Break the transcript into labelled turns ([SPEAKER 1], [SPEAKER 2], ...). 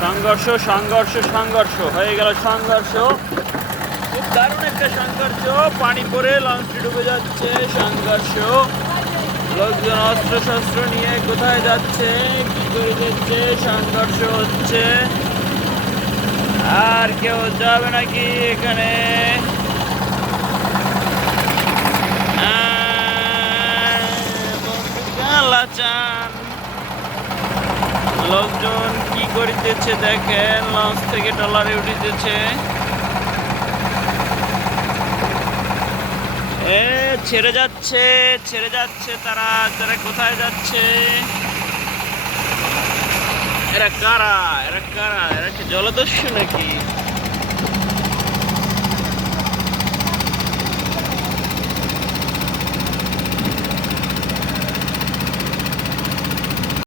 [SPEAKER 1] সংঘর্ষ সংঘর্ষ সংঘর্ষ। হয়ে গেল সংঘর্ষ। খুব দারুণ একটা সংঘর্ষ। পানি পরে লঞ্চটি ডুবে যাচ্ছে, সংঘর্ষ। লোকজন অস্ত্র শস্ত্র নিয়ে কোথায় যাচ্ছে, কি করে যাচ্ছে, সংঘর্ষ হচ্ছে। আর কেউ যাবে নাকি এখানে? লাচান লোকজন কি করিতেছে দেখেন, লঞ্চ থেকে ট্রলারে উঠিতেছে। এ, ছেড়ে যাচ্ছে ছেড়ে যাচ্ছে তারা তারা কোথায় যাচ্ছে? এরা কারা? এরা কারা? এরা কি জলদস্যু নাকি?